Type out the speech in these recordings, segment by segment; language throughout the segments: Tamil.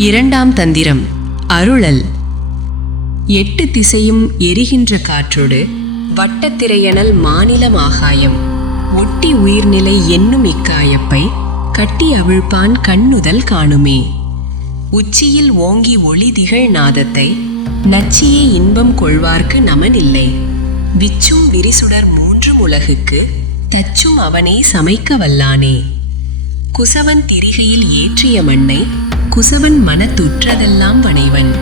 இரண்டாம் தந்திரம் அருளல். எட்டு திசையும் எரிகின்ற காற்றோடு வட்டத்திரையனல் மாநிலம் ஆகாயம். ஒட்டி உயிர்நிலை என்னும் இக்காயப்பை கட்டி அவிழ்ப்பான் கண்ணுதல் காணுமே. உச்சியில் ஓங்கி ஒளி திகழ் நாதத்தை நச்சியே இன்பம் கொள்வார்க்கு நமனில்லை. விச்சும் விரிசுடர் மூன்றும் உலகுக்கு தச்சும் அவனே சமைக்க வல்லானே. குசவன் திரிகையில் ஏற்றிய மண்ணை குசவன் மனத்துற்றதெல்லாம் வனைவன்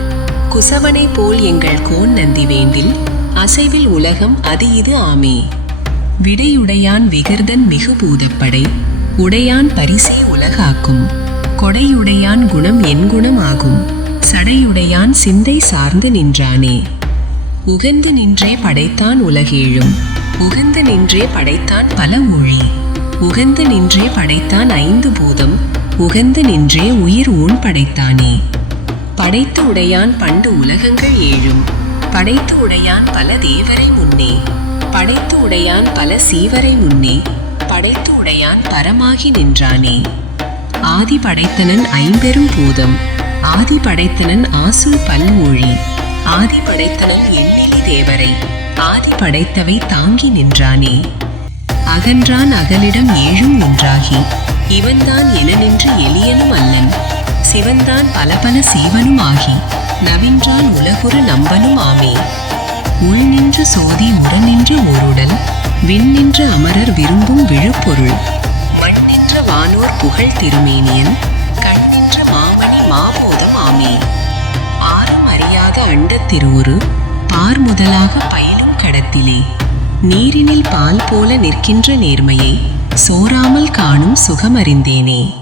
குசவனை போல் எங்கள் கோன் நந்தி வேண்டில் அசைவில் உலகம் அது இது ஆமே. விடையுடையான் விகிர்தன் மிகு பூதப்படை உடையான் பரிசே உலகாக்கும். கொடையுடையான் குணம் என் குணம் ஆகும் சடையுடையான் சிந்தை சார்ந்து நின்றானே. உகந்து நின்றே படைத்தான் உலகேழும் உகந்து நின்றே படைத்தான் பல மொழி. உகந்து நின்றே படைத்தான் ஐந்து பூதம் உகந்து நின்றே உயிர் ஊன் படைத்தானே. படைத்து உடையான் பண்டு உலகங்கள் ஏழும். படைத்து உடையான் பல தேவரை முன்னே. படைத்து உடையான் பல சீவரை முன்னே. படைத்து உடையான் பரமாகி நின்றானே. ஆதி படைத்தனன் ஐம்பெரும் பூதம். ஆதி படைத்தனன் ஆசுல் பல்மொழி. ஆதி படைத்தனன் எண்ணிலி தேவரை. ஆதி படைத்தவை தாங்கி நின்றானே. அகன்றான் அகலிடம் ஏழும் ஒன்றாகி இவன்தான் என நின்று எளியனும் அல்லன். சிவன்தான் பல பல சீவனும் ஆகி நவின்றான் உலகுறு நம்பனும் ஆமே. உள் நின்று சோதி உடனின்று ஓருடல் விண் நின்று அமரர் விரும்பும் விழுப்பொருள். மண் நின்ற வானோர் புகழ் திருமேனியன் கண் நின்ற மாமணி மாபோதம் ஆமே. ஆறும் அறியாத அண்டத் திருவுரு பார் முதலாக பயிலும் கடத்திலே. நீரினில் பால் போல நிற்கின்ற நேர்மையை சோராமல் காணும் சுகமறிந்தேனே.